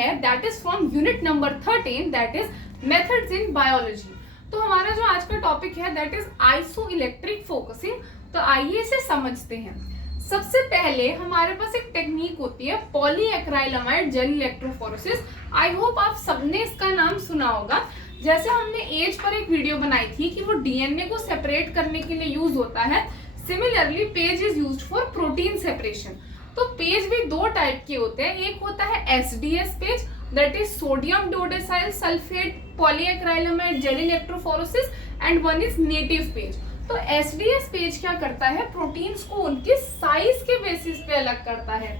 है that is from unit number 13 that is methods in biology. तो हमारा जो आज का टॉपिक है that is iso electric focusing. तो आइए इसे समझते हैं। सबसे पहले हमारे पास एक टेक्निक होती है पॉलीएक्राइलामाइड जेल इलेक्ट्रोफोरेसिस। आई होप आप सबने इसका नाम सुना होगा। जैसे हमने एज पर एक वीडियो बनाई थी कि वो डीएनए को सेपरेट करने के लिए यूज होता है, similarly PAGE is used for protein separation. तो पेज भी दो टाइप के होते हैं, एक होता है SDS PAGE that is sodium dodecyl sulphate polyacrylamide gel electrophoresis and one is native PAGE. तो एसडीएस पेज क्या करता है, प्रोटीन्स को उनके साइज के बेसिस पे अलग करता है।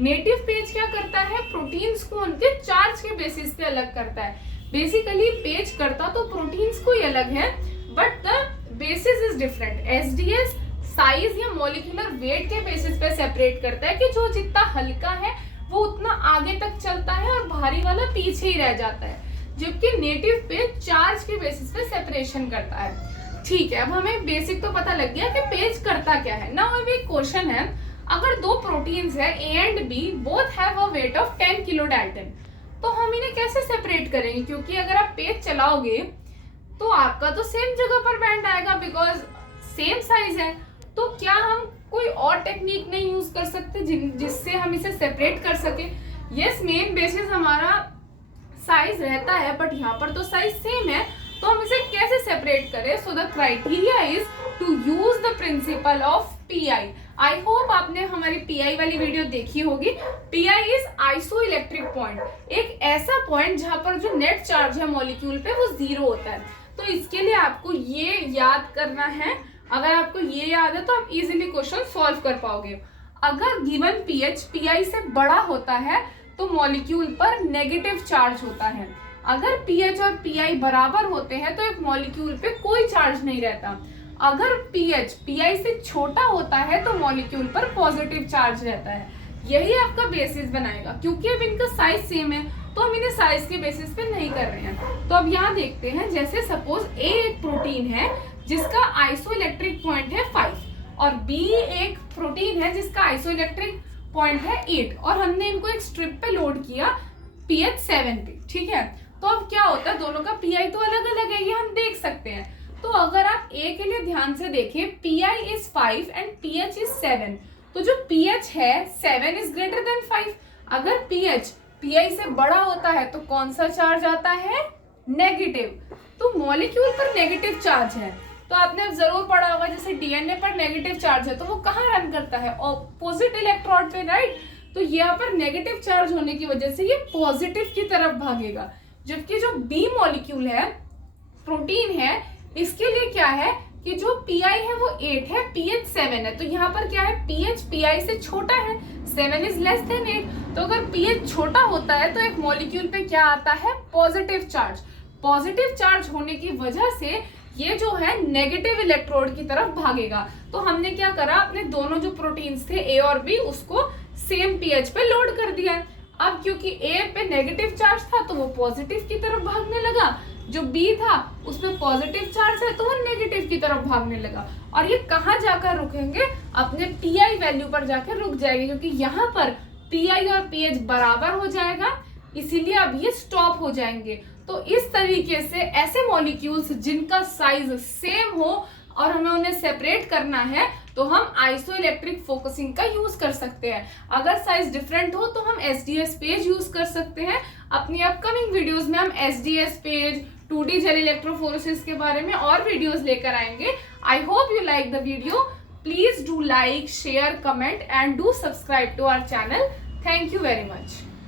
नेटिव पेज क्या करता है, प्रोटीन्स को उनके चार्ज के बेसिस पे अलग करता है। बेसिकली पेज करता तो प्रोटीन्स को ही अलग है but the basis is different. SDS size या मॉलिक्यूलर वेट के बेसिस पे सेपरेट करता है कि जो जितना हल्का है वो उतना आगे तक चलता है और भारी वाला पीछे ही रह जाता है, जबकि नेटिव पेज चार्ज के बेसिस पे सेपरेशन करता है। ठीक है, अब हमें बेसिक तो पता लग गया कि पेज करता क्या है। नाउ अब एक क्वेश्चन है, अगर दो प्रोटीन्स है A and B both have a weight of 10 kilo dalton, तो हम इन्हें कैसे सेपरेट करेंगे? क्योंकि अगर आप पेज चलाओगे तो आपका तो सेम जगह पर बैंड आएगा बिकॉज सेम साइज है। तो क्या हम कोई और टेक्निक नहीं यूज कर सकते जिससे हम इसे सेपरेट कर सके? यस, मेन बेसिस हमारा साइज रहता है बट यहाँ पर तो साइज सेम है, तो हम इसे कैसे सेपरेट करें? So the criteria is to use the principle of PI. I hope आपने हमारी पीआई वाली वीडियो देखी होगी। PI is isoelectric point, एक ऐसा पॉइंट जहां पर जो नेट चार्ज है मॉलिक्यूल पे वो जीरो होता है। तो इसके लिए आपको ये याद करना है। अगर आपको ये याद है तो आप इजीली क्वेश्चन सॉल्व कर पाओगे। अगर गिवन पीएच पीआई से बड़ा होता है तो मॉलिक्यूल पर नेगेटिव चार्ज होता है। अगर पीएच और पीआई बराबर होते हैं तो एक मॉलिक्यूल पे कोई चार्ज नहीं रहता। अगर पीएच पीआई से छोटा होता है तो मॉलिक्यूल पर पॉजिटिव चार्ज रहता है। यही आपका बेसिस बनाएगा। क्योंकि अब इनका साइज सेम है तो हम इन्हें साइज के बेसिस पे नहीं कर रहे हैं। तो अब यहाँ देखते हैं, जैसे सपोज ए एक प्रोटीन है जिसका आइसो इलेक्ट्रिक पॉइंट है 5 और बी एक प्रोटीन है जिसका आइसो इलेक्ट्रिक पॉइंट है 8 और हमने इनको एक स्ट्रिप पे लोड किया पीएच 7 पे। ठीक है, तो अब क्या होता है, दोनों का पीआई तो अलग अलग है, ये हम देख सकते हैं। तो अगर आप ए के लिए ध्यान से देखें, pi is 5 and pH is 7, तो जो पीएच है 7 इज ग्रेटर देन 5। अगर पीएच पीआई से बड़ा होता है तो कौन सा चार्ज आता है, नेगेटिव। तो मॉलिक्यूल पर नेगेटिव चार्ज है, तो आपने अब जरूर पढ़ा होगा जैसे डीएनए पर नेगेटिव चार्ज है तो वो कहाँ रन करता है, ऑपोजिट इलेक्ट्रोड पे, राइट। तो यहाँ पर नेगेटिव चार्ज होने की वजह से ये पॉजिटिव की तरफ भागेगा। जबकि जो बी मॉलिक्यूल है, प्रोटीन है, इसके लिए क्या है कि जो पीआई है वो 8 है, पीएच 7 है। तो यहाँ पर क्या है, पीएच पीआई से छोटा है, 7 इज लेस देन 8। तो अगर पीएच छोटा होता है तो एक मॉलिक्यूल पे क्या आता है, पॉजिटिव चार्ज। पॉजिटिव चार्ज होने की वजह से ये जो है नेगेटिव इलेक्ट्रोड की तरफ भागेगा। तो हमने क्या करा, अपने दोनों जो प्रोटीन्स थे ए और बी उसको सेम पीएच पे लोड कर दिया। अब क्योंकि ए पे नेगेटिव चार्ज था तो वो पॉजिटिव की तरफ भागने लगा, जो बी था उसमें पॉजिटिव चार्ज है तो वो नेगेटिव की तरफ भागने लगा। और ये कहाँ जाकर रुकेंगे, अपने पीआई वैल्यू पर जाकर रुक जाएंगे, क्योंकि यहाँ पर पीआई और पीएच बराबर हो जाएगा, इसीलिए अब ये स्टॉप हो जाएंगे। तो इस तरीके से ऐसे मॉलिक्यूल्स जिनका साइज सेम हो और हमें उन्हें सेपरेट करना है तो हम आइसो इलेक्ट्रिक फोकसिंग का यूज कर सकते हैं। अगर साइज डिफरेंट हो तो हम एसडीएस पेज यूज कर सकते हैं। अपनी अपकमिंग वीडियोस में हम SDS page, 2D gel electrophoresis के बारे में और वीडियोस लेकर आएंगे। I hope you like the video. Please do like, share, comment and do subscribe to our channel. Thank you very much.